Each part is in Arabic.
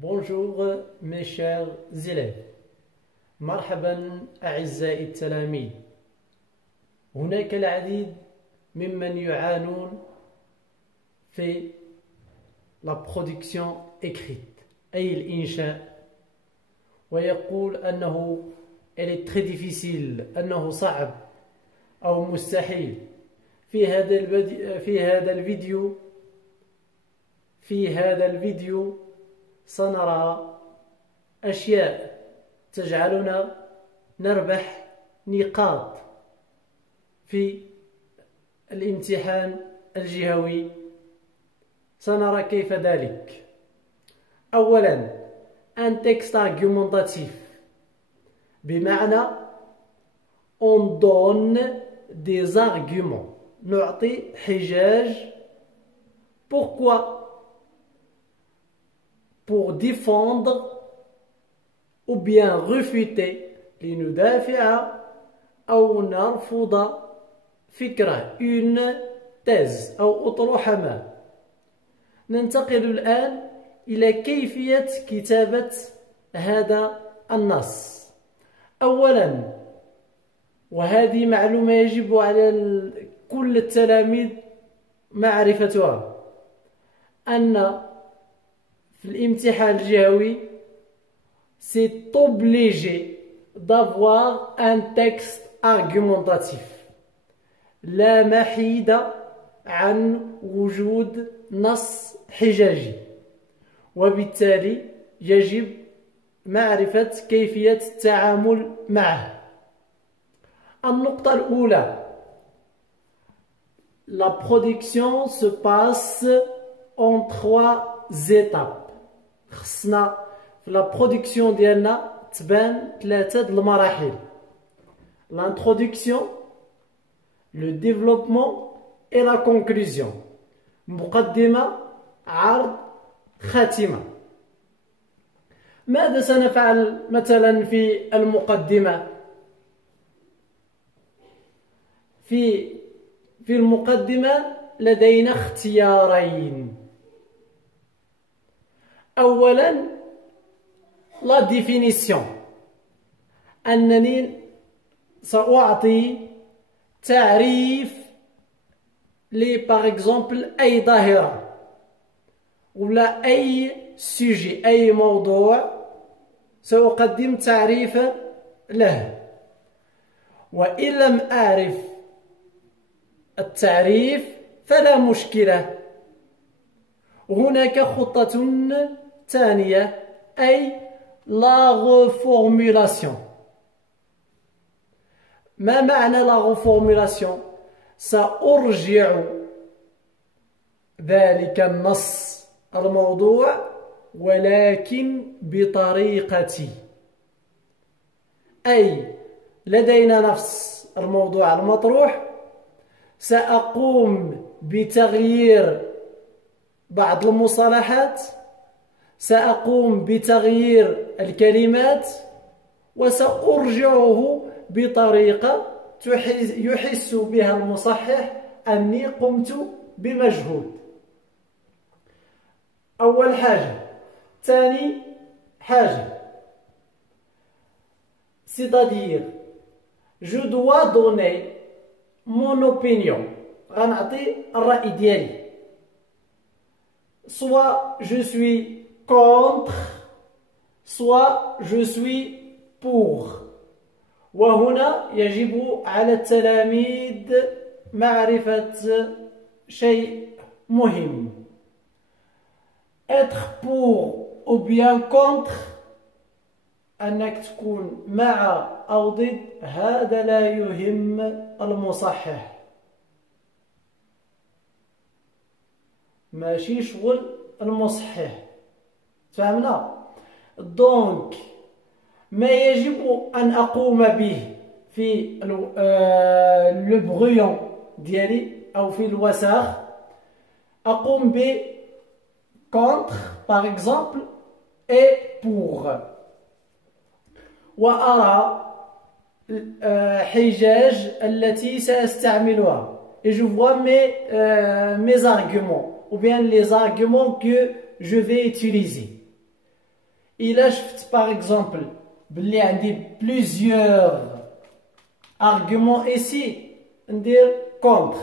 Bonjour mes chers élèves. مرحبا أعزائي التلاميذ. هناك العديد ممن يعانون في la production écrite أي الإنشاء، ويقول أنه elle est très difficile، أنه صعب أو مستحيل. في هذا الفيديو سنرى أشياء تجعلنا نربح نقاط في الامتحان الجهوي. سنرى كيف ذلك. أولا un texte argumentatif، بمعنى on donne des arguments، نعطي حجاج. pourquoi؟ pour défendre ou bien réfuter، لندافع أو نرفض فكرة une thèse أو أطروحة ما. ننتقل الآن إلى كيفية كتابة هذا النص. أولا، وهذه معلومة يجب على كل التلاميذ معرفتها، أن في الامتحان الجهوي c'est obligé d'avoir un texte argumentatif، لا محيد عن وجود نص حجاجي، وبالتالي يجب معرفة كيفية التعامل معه. النقطة الأولى، la production se passe en 3 étapes. خصنا في لا برودكسيون ديالنا تبان 3 د المراحل: l'introduction، le développement et la conclusion. مقدمة، عرض، خاتمة. ماذا سنفعل مثلا في المقدمة؟ في المقدمة لدينا اختيارين. أولا لا ديفينيسيون، أنني سأعطي تعريف باغ اكزومبل أي ظاهرة ولا أي سوجي، أي موضوع سأقدم تعريفا له. وإن لم أعرف التعريف فلا مشكلة، هناك خطة ثانية أي لا reformulation. ما معنى لا reformulation؟ سأرجع ذلك النص الموضوع ولكن بطريقتي، أي لدينا نفس الموضوع المطروح، سأقوم بتغيير بعض المصطلحات، سأقوم بتغيير الكلمات، وسأرجعه بطريقة يحس بها المصحح أني قمت بمجهود. أول حاجة. ثاني حاجة، c'est-à-dire je dois donner mon opinion، غنعطي الرأي ديالي. soit je suis contre، soit je suis pour. وهنا يجب على التلاميذ معرفة شيء مهم: être pour ou bien contre، أنك تكون مع أو ضد، هذا لا يهم المصحح، ماشي شغل المصحح. فهمنا؟ دونك ما يجب أن أقوم به في لو بغيون ديالي أو في الوساخ، أقوم ب contre par exemple et pour، وأرى حجاج التي سأستعملها et je vois mes arguments ou bien les arguments que je vais utiliser. إلا شفت باغ اكزومبل بلي عندي بليزيور arguments ici ندير contre.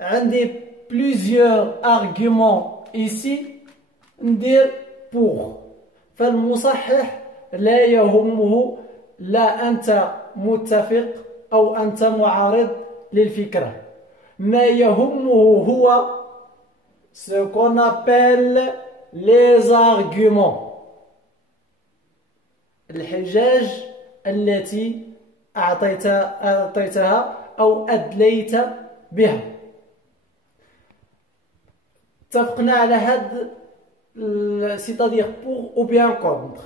عندي plusieurs arguments ici ندير pour. فالمصحح لا يهمه لا أنت متفق أو أنت معارض للفكرة، ما يهمه هو ce qu'on appelle les arguments، الحجاج التي أعطيتها أو أدليت بها. اتفقنا على هذا c'est-à-dire pour ou bien contre.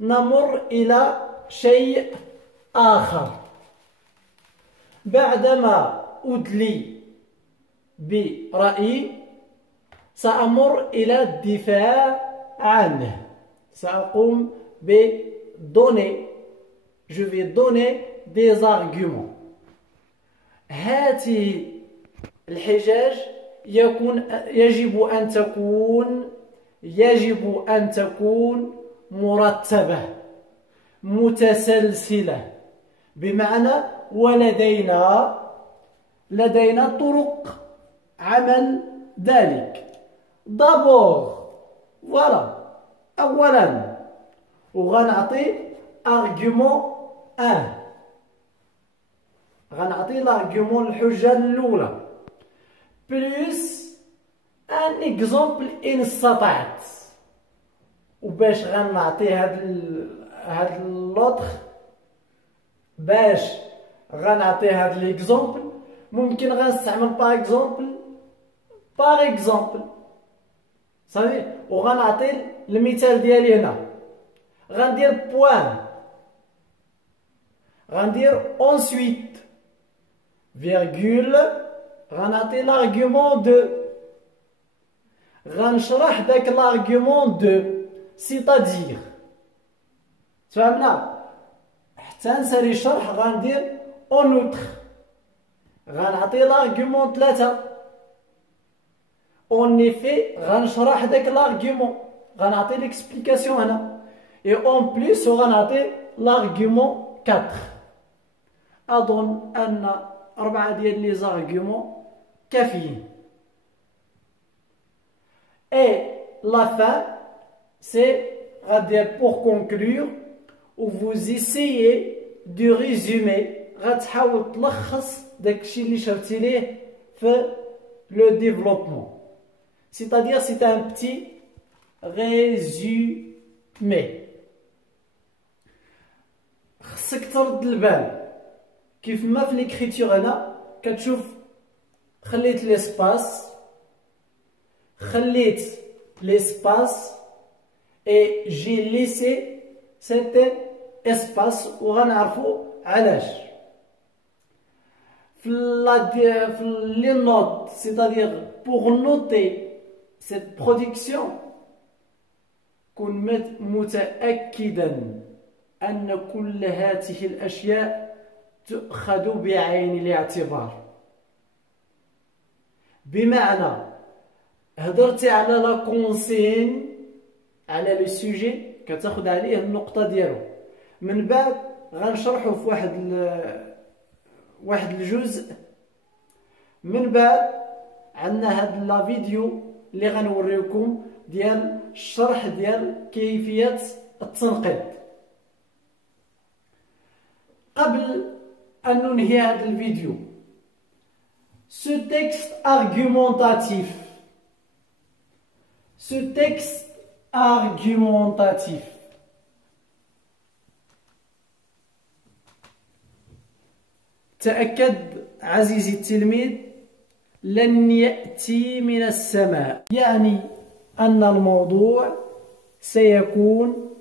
نمر إلى شيء آخر. بعدما أدلي برأيي سأمر إلى الدفاع عنه. سأقوم je vais donner des arguments. هذه الحجاج يجب أن تكون مرتبة متسلسلة، بمعنى لدينا طرق عمل ذلك. d'abord voilà أولا وغنعطي argument 1، غنعطي l'argument الحجة الأولى بلس ان اكزومبل ان استطعت. وباش غنعطي هاد لوطخ، باش غنعطي هاد ليكزومبل ممكن غنستعمل باغ اكزومبل صافي. وغنعطي المثال ديالي هنا، غندير بوان، غندير ensuite فيرغول، غنعطي l'argument 2، غنشرح داك l'argument 2 c'est-à-dire. تفهمنا؟ حتى نسالي الشرح غندير en outre، غنعطي l'argument 3 en effet، غنشرح داك l'argument، غنعطي l'explication هنا، et en plus غنعطي l'argument 4. أظن أن 4 ديال لي زارغيومون كافيين. Et la fin, c'est pour conclure, où vous essayez de résumer, غتحاول تلخص داكشي اللي شرتي ليه في le développement. C'est-à-dire c'est un petit résumé. خصك ترد البال كيف ما في l'écriture هنا كتشوف خليت l'espace et j'ai laissé cet espace وغنعرفو علاش. في les notes، c'est-à-dire pour noter cette production كن متأكدا أن كل هذه الأشياء تؤخذ بعين الاعتبار. بمعنى هضرتي على لا كونسين، على لو سوجي كتاخد عليه النقطة ديالو، من بعد غنشرحو في واحد الجزء، من بعد عندنا هاد لا فيديو اللي غنوريكم ديال الشرح ديال كيفية التنقيط. قبل أن ننهي هذا الفيديو، ce texte argumentatif تأكد عزيزي التلميذ لن يأتي من السماء، يعني أن الموضوع سيكون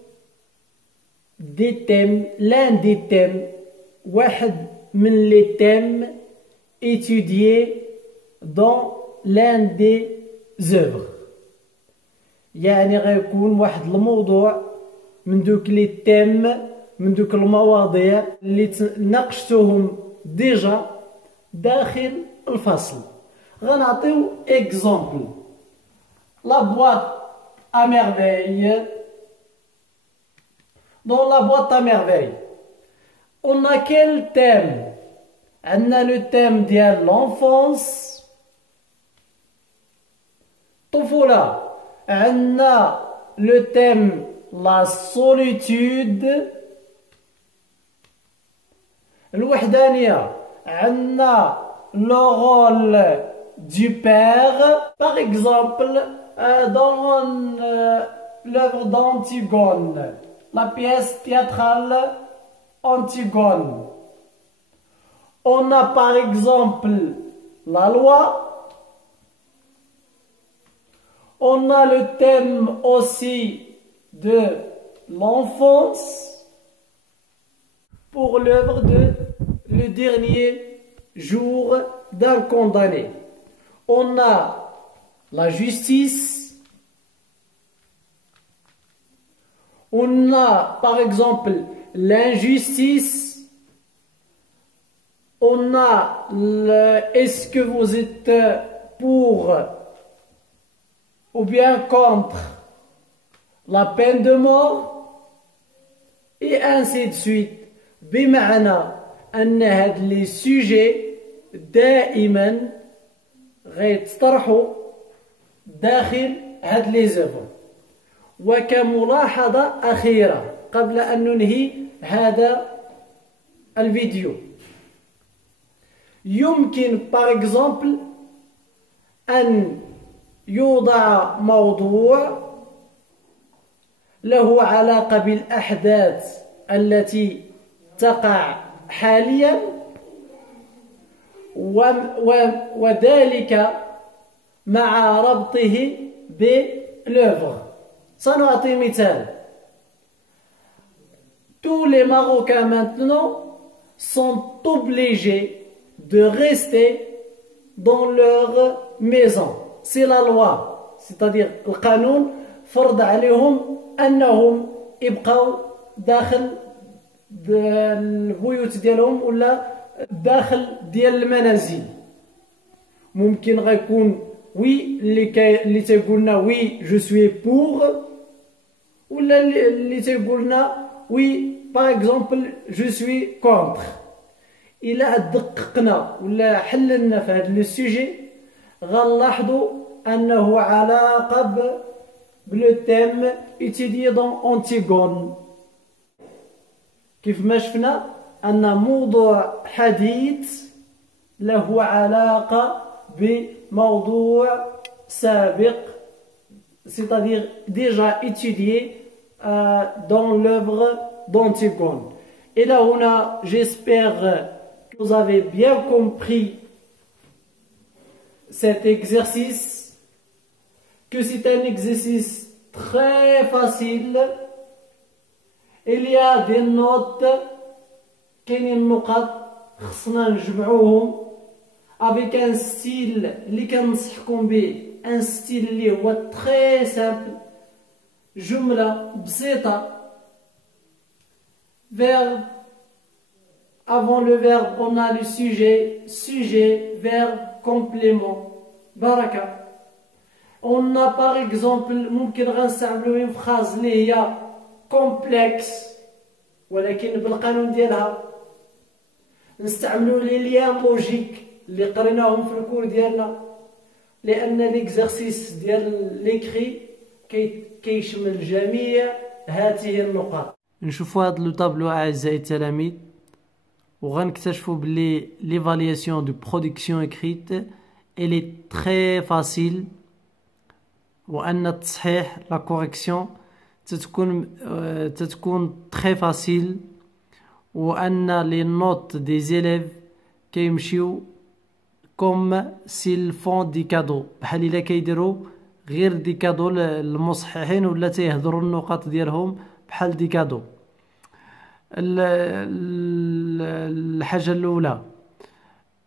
واحد من les thèmes étudiés dans l'un des œuvres. يعني غيكون واحد الموضوع من دوك لي تيم، من دوك المواضيع اللي ناقشتهم ديجا داخل الفصل. غنعطيو اكزومبل لا بواط ا ميرفيل Dans la boîte à merveilles, on a quel thème? On a le thème de l'enfance. طفولة. On a le thème la solitude. الوحدانية. On a le rôle du père. Par exemple, dans l'œuvre d'Antigone, la pièce théâtrale Antigone. On a par exemple la loi. On a le thème aussi de l'enfance pour l'œuvre de Le dernier jour d'un condamné. On a la justice. On a par exemple l'injustice. On a est-ce que vous êtes pour ou bien contre la peine de mort, et ainsi de suite. بمعنى أن هاد لي سوجي دائما غيتطرحوا داخل هاد لي زيفر. وكملاحظة أخيرة قبل أن ننهي هذا الفيديو، يمكن par exemple أن يوضع موضوع له علاقة بالأحداث التي تقع حاليا، وذلك مع ربطه بلوفر. سنعطي مثال. Tous les Marocains maintenant sont obligés de rester dans leur maison. C'est la loi, c'est-à-dire القانون فرض عليهم أنهم يبقوا داخل البيوت ديالهم ولا داخل ديال المنازل. ممكن غيكون وي اللي تيقولنا وي جو سوي بور، ولا اللي تيقولنا وي باغ اكزومبل جو سوي كونتر. الا دققنا ولا حللنا في هذا لو سوجي غنلاحظوا انه علاقه بلو تيم étudié dans Antigone. كيف ما شفنا أن موضوع حديث له علاقة بموضوع سابق، c'est-à-dire déjà étudié dans l'œuvre d'Antigone. Et là, j'espère que vous avez bien compris cet exercice, que c'est un exercice très facile. Il y a des notes كاينين نقط خصنا نجمعوهم avec un style اللي كنصحكم به، un style اللي هو très simple، جملة بسيطة. Verbe, avant le verbe on a le sujet, sujet, verbe, complément. بركة. On a par exemple ممكن غنستعملو une phrase اللي هي complexe ولكن بالقانون ديالها، نستعملوا لي ليان لوجيك اللي قريناهم في الكور ديالنا، لان ليكزارسيس ديال ليكري كيشمل جميع هذه النقاط. نشوفوا هذا لو طابلو اعزائي التلاميذ، وغنكتشفوا بلي ليفالياسيون دو برودكسيون اكريت الي تري فاسيل، وان التصحيح لا كوريكسيون تتكون تري فاسيل، وان لي نوت دي زيليف كيمشيو كوم سيل فون دي كادو، بحال الا كيديروا غير دي كادو للمصححين ولا تيهضروا النقاط ديالهم بحال دي كادو. الحاجه الاولى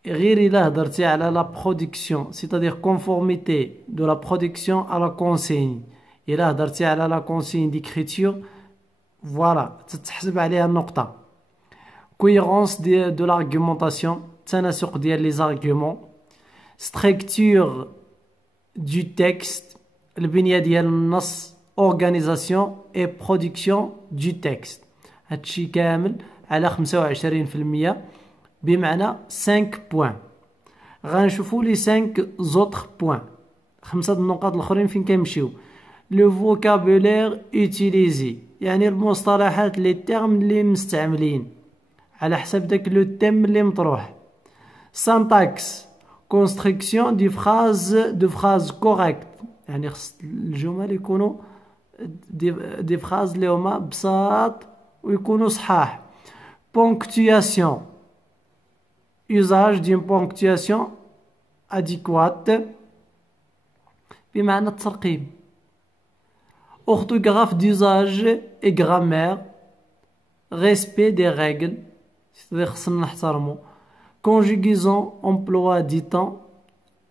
غير الا هضرتي على لا برودكسيون، سيتادير كونفورميتي دو لا برودكسيون على كونسيغن، الا هضرتي على لا كونسيغن ديكريتور فوالا تتحسب عليها النقطه. كويرونس دو لارغومونطاسيون، تناسق ديال لي زارغومون. ستركتور دو تكست، البنيه ديال النص. organisation et production du texte. هادشي كامل على 25%، بمعنى 5 بوان. غنشوفوا لي 5 زوطخ بوان، 5 النقاط الاخرين فين كيمشيو. لو فوكابولير اوتيليزي، يعني المصطلحات لي تيرم اللي مستعملين على حسب داك لو تيم اللي مطروح. سانتاكس، كونستركسيون دو فراز كوريكت، يعني خص الجمل يكونوا دي فراز اللي هما بساط ويكونوا صحاح. بونكتياسيون، usage d'une ponctuation adéquate، بمعنى الترقيم. orthographe d'usage et grammaire، respect des règles، خصنا نحترمو. conjugaison emploi du temps،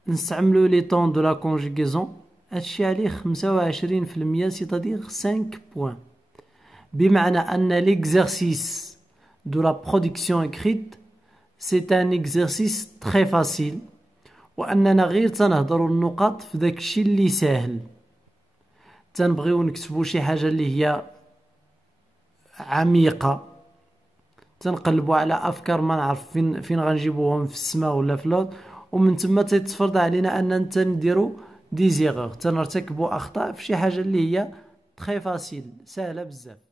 نستعملو لي طون دو لا conjugaison، هادشي عليه 25%، c'est-à-dire 5 points. بمعنى أن l'exercice de la production écrite c'est un exercice très facile، وأننا غير تنهضروا النقط في داكشي اللي ساهل. تنبغيو نكتبوا شي حاجة اللي هي عميقة، تنقلبوا على أفكار ما نعرف فين غنجيبوهم، في السماء ولا في الأرض، ومن تما تتفرض علينا أننا نديرو دي زيغور، تنرتكبوا أخطاء في شي حاجة اللي هي très facile، سهلة بزاف.